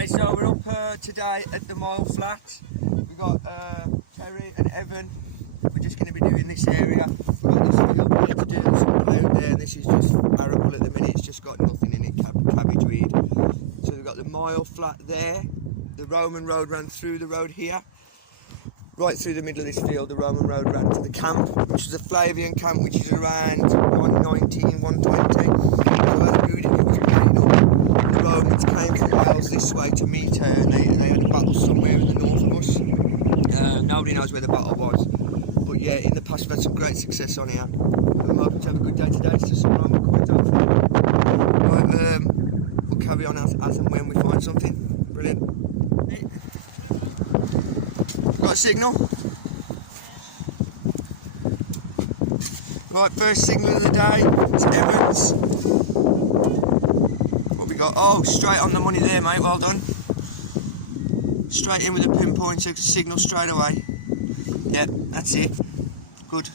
Okay, so we're up today at the mile flat. We've got Terry and Evan. We're just going to be doing this area. We've got this field here to do, there's some out there, and this is just arable at the minute. It's just got nothing in it, cabbage weed. So we've got the mile flat there. The Roman road ran through the road here. Right through the middle of this field, the Roman road ran to the camp, which is a Flavian camp, which is around 119, 120. So that's really getting up. The Romans came from Wales this way to meet her, and they had a battle somewhere in the north of us. Nobody knows where the battle was. But yeah, in the past we've had some great success on here. I'm hoping to have a good day today. It's just some Roman coins hopefully. Right, we'll carry on as and when we find something. Brilliant. Got a signal? Right, first signal of the day, it's Evans. What we got? Oh, straight on the money there, mate, well done. Straight in with a pinpoint signal straight away. Yeah, that's it. Good.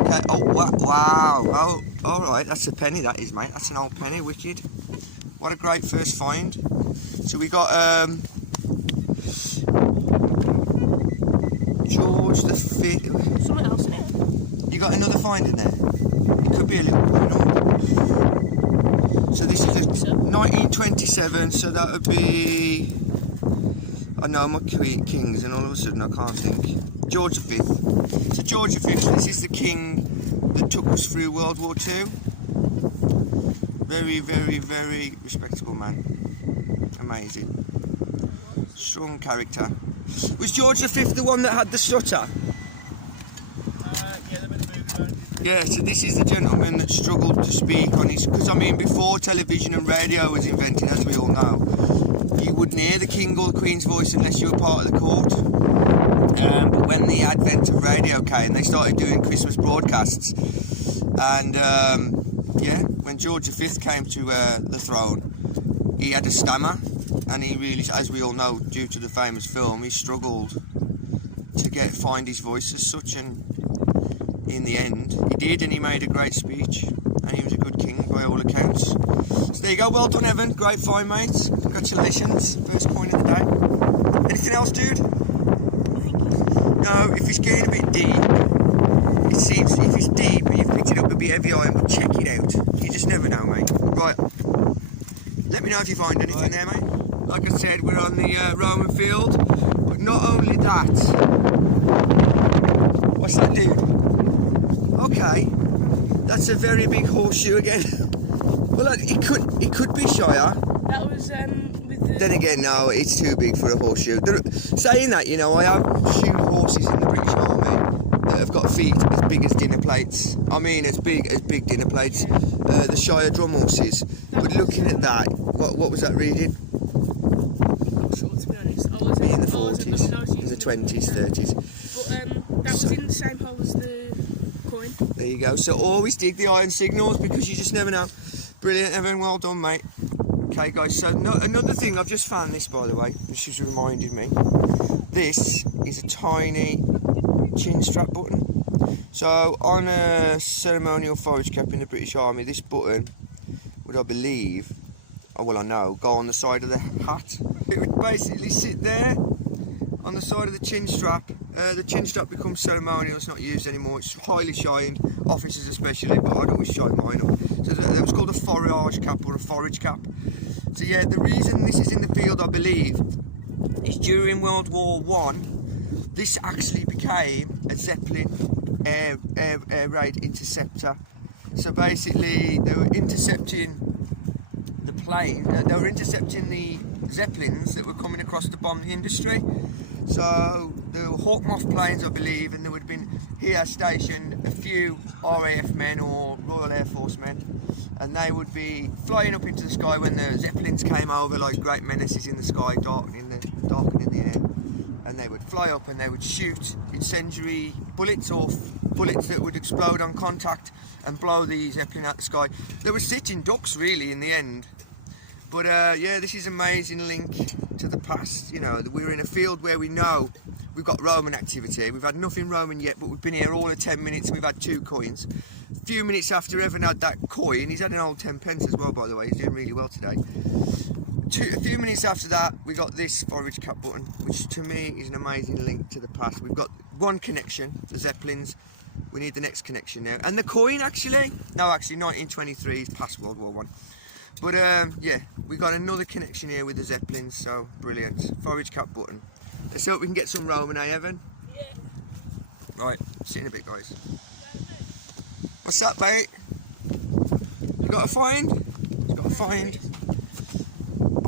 Okay, oh, wow. Oh, alright, that's a penny that is, mate. That's an old penny, wicked. What a great first find. So we got, George the Fifth. Something else in it. You got another find in there? It could be a little point. So this is a 1927, so that would be... I know my kings, and all of a sudden I can't think. George V. So George V, this is the king that took us through World War II. Very, very, very respectable man. Amazing. Strong character. Was George V the one that had the stutter? Yeah, the bit of moving around. Yeah, so this is the gentleman that struggled to speak on his... Because, I mean, before television and radio was invented, as we all know, you wouldn't hear the king or the queen's voice unless you were part of the court. But when the advent of radio came, they started doing Christmas broadcasts. And, yeah, when George V came to the throne, he had a stammer. And he really, as we all know, due to the famous film, he struggled to find his voice as such, and in the end, he did, and he made a great speech, and he was a good king by all accounts. So there you go, well done, Evan, great find, mate. Congratulations, first coin of the day. Anything else, dude? No, if it's getting a bit deep, it seems, if it's deep and you've picked it up a bit heavy iron, but check it out. You just never know, mate. Right, let me know if you find anything there, mate. Like I said, we're on the Roman field, but not only that. What's that, dude? Okay, that's a very big horseshoe again. Well, it could be Shire. That was with the... Then again, no, it's too big for a horseshoe. Saying that, you know, I have shoed horses in the British Army that have got feet as big as dinner plates. I mean, as big dinner plates. The Shire drum horses. But looking at that, what was that reading? Sure, to be honest. In the 40s, in the 20s, 30s. But that was in the same hole as the coin. There you go. So always dig the iron signals because you just never know. Brilliant, Evan. Well done, mate. Okay, guys. So another thing, I've just found this, by the way, which has reminded me. This is a tiny chin strap button. So on a ceremonial forage cap in the British Army, this button would, I believe, oh well I know, go on the side of the hat. It would basically sit there on the side of the chin strap. The chin strap becomes ceremonial, it's not used anymore, it's highly shined, officers especially, but I'd always shine mine up. So it was called a forage cap or a forage cap. So yeah, the reason this is in the field, I believe, is during World War I, this actually became a zeppelin air raid interceptor. So basically they were intercepting the plane, they were intercepting the zeppelins that were coming across to bomb the industry. So there were Hawk Moth planes, I believe, and there would have been here stationed a few RAF men or Royal Air Force men, and they would be flying up into the sky when the zeppelins came over like great menaces in the sky, darkening the air, and they would fly up and they would shoot incendiary bullets or bullets that would explode on contact and blow the zeppelin out the sky. They were sitting ducks really in the end. But yeah, this is an amazing link to the past. You know, we're in a field where we know we've got Roman activity. We've had nothing Roman yet, but we've been here all of 10 minutes and we've had 2 coins. A few minutes after Evan had that coin, he's had an old 10 pence as well, by the way. He's doing really well today. A few minutes Just after that, we got this forage cap button, which to me is an amazing link to the past. We've got one connection, the zeppelins. We need the next connection now, and the coin actually. No, actually, 1923 is past World War One. But yeah, we got another connection here with the zeppelins. So brilliant. Forage cap button. Let's hope we can get some roaming, eh, Evan? Yeah. Right, see you in a bit, guys. What's that, mate? You got a find? You got a find?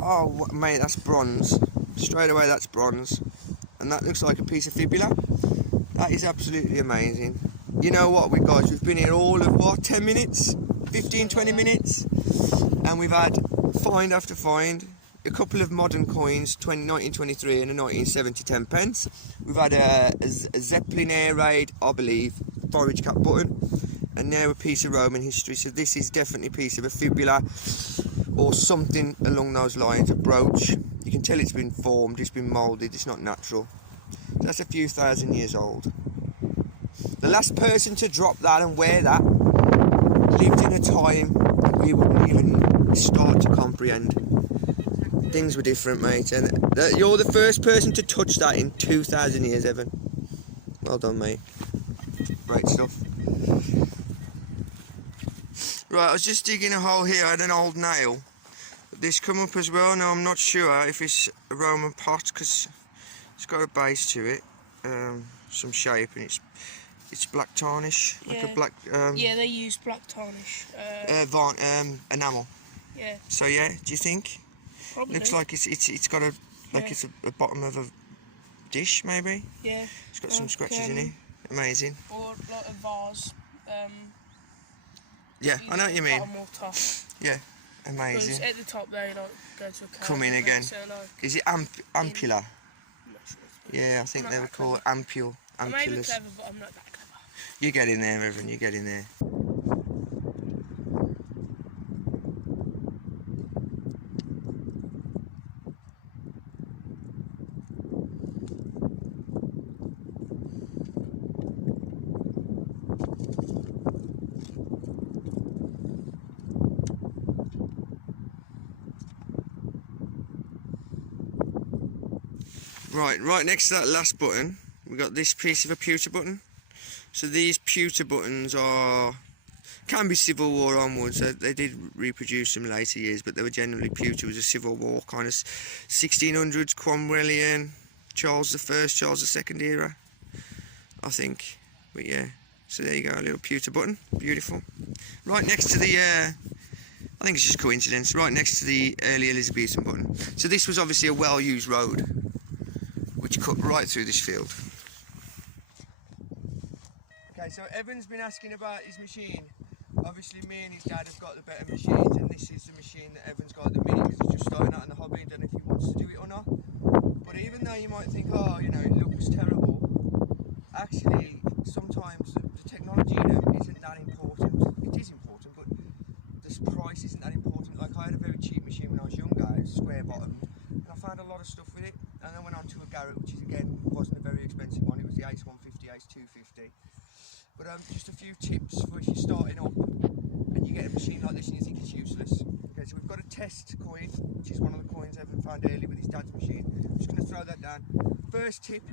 Oh, mate, that's bronze. Straight away, that's bronze. And that looks like a piece of fibula. That is absolutely amazing. You know what, guys, we've been here all of, what, 10 minutes? 15, 20 minutes? And we've had find after find. A couple of modern coins, 1923 and a 1970 10 pence. We've had a zeppelin air raid, I believe, forage cap button. And now a piece of Roman history. So this is definitely a piece of a fibula or something along those lines, a brooch. You can tell it's been formed, it's been moulded, it's not natural. So that's a few thousand years old. The last person to drop that and wear that lived in a time that we wouldn't even start to comprehend. Things were different, mate, and you're the first person to touch that in 2,000 years, Evan. Well done, mate. Great stuff. Right, I was just digging a hole here. I had an old nail. This come up as well. Now I'm not sure if it's a Roman pot because it's got a base to it, some shape, and it's black tarnish, like a black. Yeah, they use black tarnish. Enamel. Yeah. So yeah, do you think? Probably. Looks like it's got a it's a bottom of a dish maybe. Yeah. It's got some scratches in it. Amazing. Or like a vase. Yeah, I know what you mean. Bottom or top. Yeah, amazing. Because at the top they like go to a cave. Come in again. So, like, is it ampulla? I'm not sure. Yeah, I think they would call it I'm maybe ampullas. clever, but I'm not that clever. You get in there, Evan. You get in there. Right next to that last button, we got this piece of a pewter button. So these pewter buttons can be Civil War onwards. They did reproduce them later years, but they were generally pewter. It was a Civil War kind of 1600s, Cromwellian, Charles I, Charles II era, I think. But yeah, so there you go, a little pewter button, beautiful. Right next to the, I think it's just coincidence, right next to the early Elizabethan button. So this was obviously a well-used road, which cut right through this field. Okay, so Evan's been asking about his machine. Obviously me and his dad have got the better machines, and this is the machine that Evan's got at the minute because he's just starting out in the hobby and don't know if he wants to do it or not. But even though you might think, oh, you know, it looks terrible, actually sometimes the technology in them isn't that important. It is important, but the price isn't that important. Like I had a very cheap machine when I was younger, it was square bottomed, and I found a lot of stuff with it. And I went on to a Garrett, which is again wasn't a very expensive one. It was the Ace 150, Ace 250. But just a few tips for if you're starting up and you get a machine like this and you think it's useless. Okay, so we've got a test coin, which is one of the coins Evan found earlier with his dad's machine. I'm just going to throw that down. First tip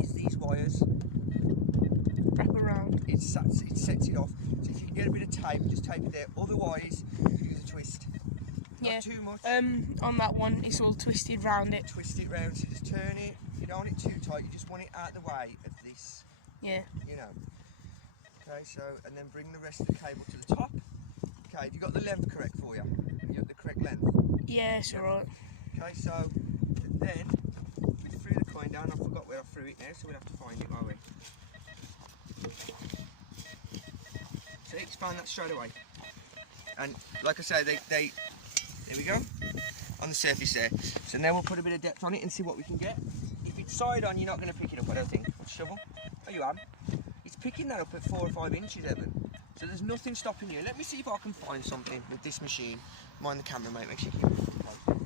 is these wires. Wrap around. It sets it off. So if you can get a bit of tape, just tape it there. Otherwise, use a twist. Not too much. On that one, it's all twisted round it. Twist it round, so just turn it. You don't want it too tight, you just want it out the way of this. Yeah. You know. Okay, so, and then bring the rest of the cable to the top. Okay, have you got the length correct for you? You got the correct length? Yeah, it's alright. Okay, so then we threw the coin down. I forgot where I threw it now, so we'll have to find it, won't we? So it's found that straight away. And like I say, they there we go, on the surface there. So now we'll put a bit of depth on it and see what we can get. If it's side on, you're not going to pick it up, I don't think. With the shovel. Oh, you am. It's picking that up at 4 or 5 inches, Evan. So there's nothing stopping you. Let me see if I can find something with this machine. Mind the camera, mate, make sure you keep it okay.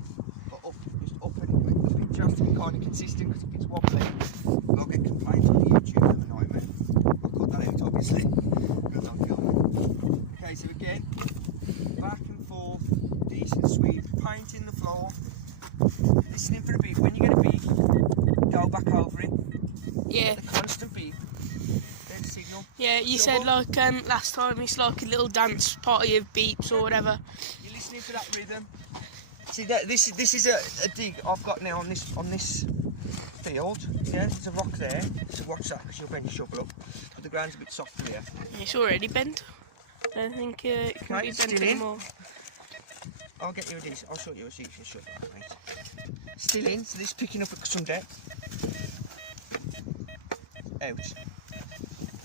But up, just up and into it. The picture has to be kind of consistent, because if it's wobbly, we'll get complaints on the YouTube of the nightmare. I'll cut that out, obviously, because I'm filming. Okay, so again, back and forth, decent sweep, painting the floor. Yeah, you said like last time it's like a little dance party of beeps or whatever. You're listening to that rhythm. See that this is a dig I've got now on this field. Yeah, there's a rock there. So watch that because you'll bend your shovel up. But the ground's a bit softer here. It's already bent. I don't think it can Okay, be still bent in. anymore. I'll get you a decent. I'll show you a decent shovel, mate. Still in. So this is picking up some depth. Out.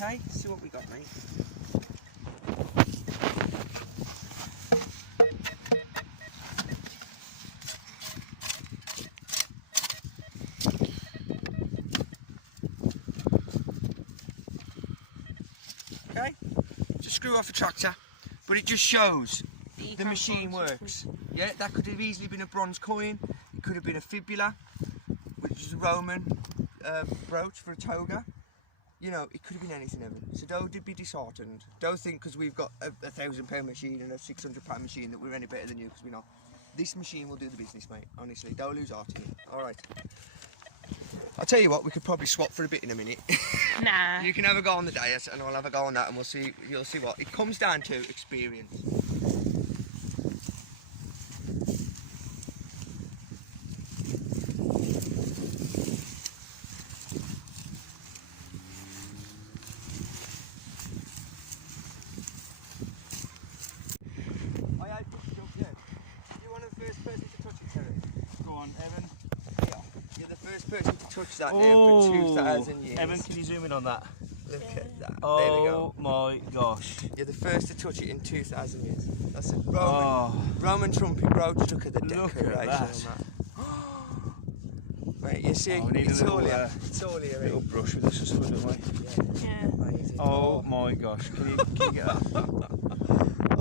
Okay, see what we got, mate. Okay, just screw off a tractor, but it just shows the machine works. Yeah, that could have easily been a bronze coin. It could have been a fibula, which is a Roman brooch for a toga. You know, it could have been anything, Evan. So don't be disheartened. Don't think because we've got a £1,000 machine and a £600 machine that we're any better than you, because we're not. This machine will do the business, mate. Honestly, don't lose heart in it. All right. I'll tell you what, we could probably swap for a bit in a minute. Nah. You can have a go on the dais and I'll have a go on that, and we'll see. You'll see what it comes down to. Experience. I had to jump there. You want the first person to touch it, Terry? Go on, Evan. Yeah. You're the first person to touch that now for 2,000 years. Evan, can you zoom in on that? Look at that. Oh There we go. my gosh. You're the first to touch it in 2,000 years. That's a Roman trumpet brooch. Look at the Look at decoration that. on that. Mate, you see, We need it's a little, all here. It's all here. little brush with this or something, don't we? Yeah. Amazing. Oh my gosh. Can you get that?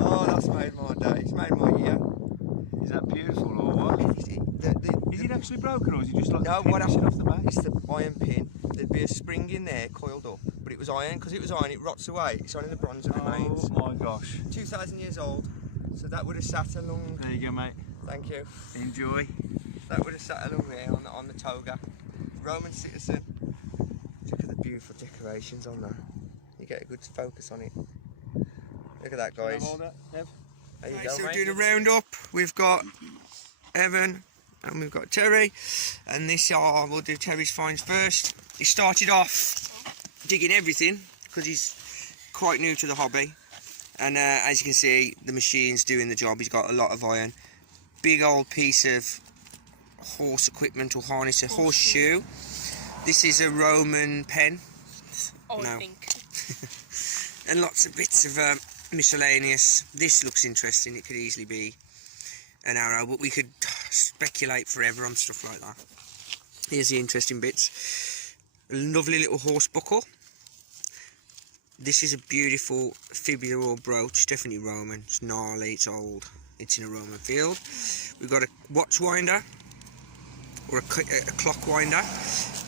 Oh, that's made my day. It's made my year. Is that beautiful or what? Is it actually broken or is it just like No, the what pin missing happened? off the back? It's the iron pin. There'd be a spring in there coiled up, but it was iron. Because it was iron, it rots away. It's only the bronze that remains. Oh my gosh. 2,000 years old. So that would have sat along. There you go, mate. Thank you. Enjoy. That would have sat along there on the toga. Roman citizen. Look at the beautiful decorations on that. You get a good focus on it. Look at that, guys. Hold that, Ev. There you Right, go, so mate. do Doing a roundup. We've got Evan and we've got Terry, and this we'll do Terry's finds first. He started off digging everything because he's quite new to the hobby, and as you can see, the machine's doing the job. He's got a lot of iron. Big old piece of horse equipment or harness, a horseshoe. This is a Roman pen. I No. think. And lots of bits of miscellaneous. This looks interesting. It could easily be an arrow, but we could speculate forever on stuff like that. Here's the interesting bits. A lovely little horse buckle. This is a beautiful fibula or brooch, definitely Roman. It's gnarly, it's old, it's in a Roman field. We've got a watch winder, or a clock winder.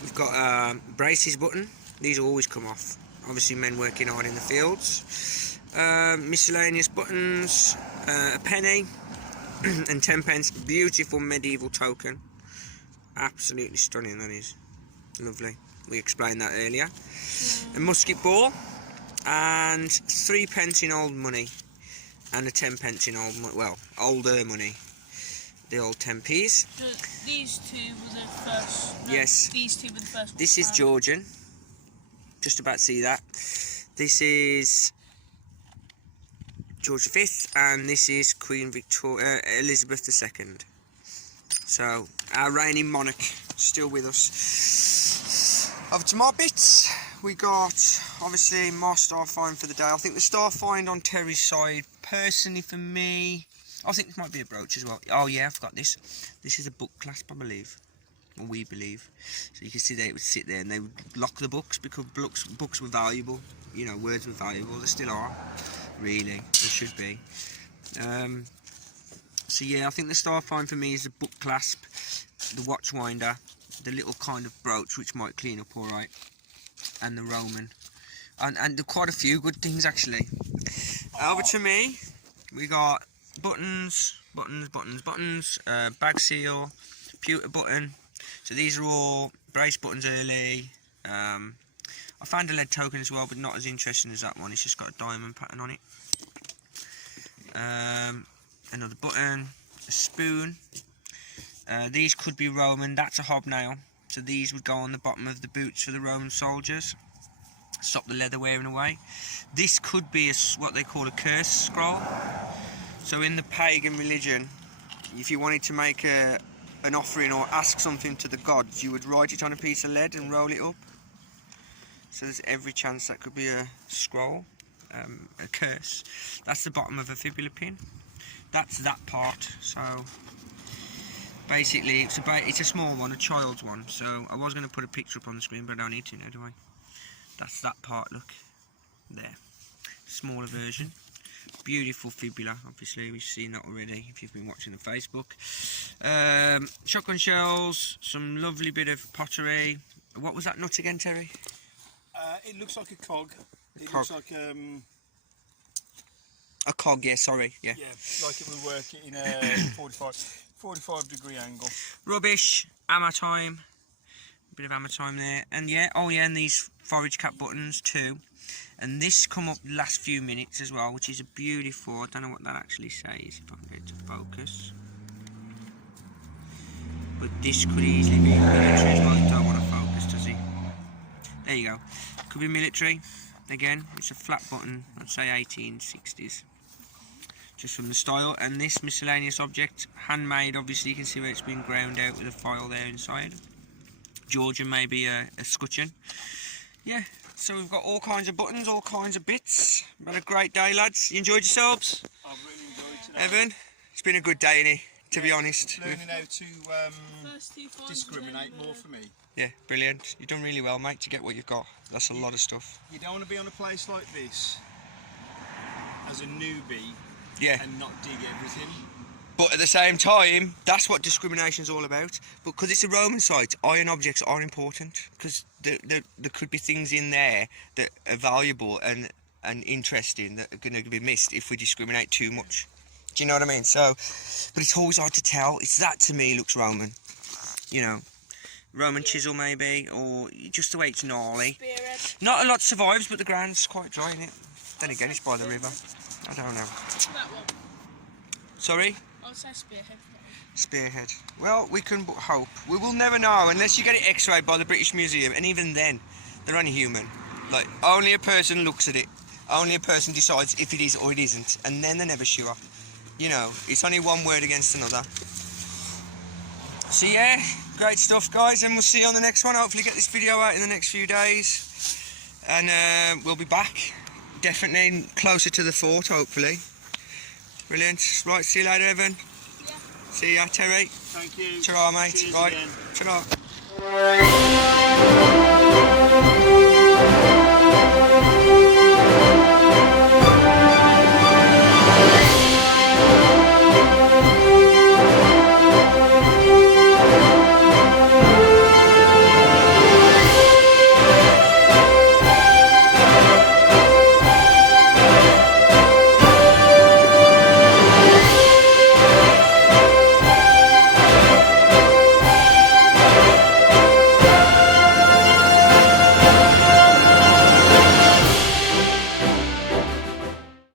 We've got a braces button. These will always come off. Obviously men working hard in the fields. Miscellaneous buttons, a penny, and 10 pence. Beautiful medieval token. Absolutely stunning, that is. Lovely. We explained that earlier. A musket ball, and 3 pence in old money, and a 10 pence in older money. The old 10p's. These two were the first. No, Yes. These two were the first. This is Georgian. Just about to see that. This is George V, and this is Queen Victoria, Elizabeth II. So our reigning monarch still with us. Over to my bits. We got obviously my star find for the day. I think the star find on Terry's side, personally for me, I think this might be a brooch as well. Oh yeah, I forgot this. This is a book clasp, I believe. Or we believe. So you can see they would sit there and they would lock the books because books were valuable. You know, words were valuable. They still are. Really, they should be. So yeah, I think the star find for me is the book clasp, the watch winder, the little kind of brooch which might clean up all right, and the Roman, and there are quite a few good things actually. Over to me, we got buttons, bag seal, pewter button. So these are all brace buttons early. I found a lead token as well, but not as interesting as that one. It's just got a diamond pattern on it. Another button, a spoon. These could be Roman. That's a hobnail. So these would go on the bottom of the boots for the Roman soldiers. Stop the leather wearing away. This could be what they call a curse scroll. So in the pagan religion, if you wanted to make an offering or ask something to the gods, you would write it on a piece of lead and roll it up. So there's every chance that could be a scroll, a curse. That's the bottom of a fibula pin. That's that part. So basically it's a small one, a child's one. So I was going to put a picture up on the screen, but I don't need to now, do I? That's that part, look. There. Smaller version. Beautiful fibula, obviously we've seen that already if you've been watching the Facebook. Shotgun shells, some lovely bit of pottery. What was that nut again, Terry? It looks like a cog. Looks like a cog, yeah, sorry. Yeah, like it would work in a 45 degree angle. Rubbish, ammo time. A bit of ammo time there. And yeah, oh yeah, and these forage cap buttons too. And this come up the last few minutes as well, which is a beautiful, I don't know what that actually says, if I can get it to focus. But this could easily be military as well. I don't want to focus, does he? There you go. Could be military. Again, it's a flat button, I'd say 1860s. Just from the style. And this miscellaneous object, handmade, obviously you can see where it's been ground out with a file there inside. Georgian, maybe a scutcheon. Yeah, so we've got all kinds of buttons, all kinds of bits. Had a great day, lads. You enjoyed yourselves? I've really enjoyed today. Evan? It's been a good day, innit? To be honest. Learning how to discriminate more for me. Yeah, brilliant. You've done really well, mate, to get what you've got. That's a lot of stuff. You don't want to be on a place like this as a newbie and not dig everything. But at the same time, that's what discrimination is all about. But because it's a Roman site, iron objects are important. Because there could be things in there that are valuable and interesting that are going to be missed if we discriminate too much. Do you know what I mean? So, but it's always hard to tell. It's that to me looks Roman. You know, Roman chisel maybe, or just the way it's gnarly. Spearhead. Not a lot survives, but the ground's quite dry, isn't it? Then again, it's by the river. I don't know. That one. Sorry? I'll say spearhead. Spearhead. Well, we can but hope. We will never know unless you get it x-rayed by the British Museum, and even then, they're only human. Like, only a person looks at it. Only a person decides if it is or it isn't, and then they're never sure. You know, it's only one word against another. So yeah, great stuff, guys, and we'll see you on the next one. Hopefully get this video out in the next few days, and we'll be back. Definitely closer to the fort, hopefully. Brilliant. Right, see you later, Evan. Yeah. See ya, Terry. Thank you. Ta-ra, mate. Cheers Right. again. Ta-ra.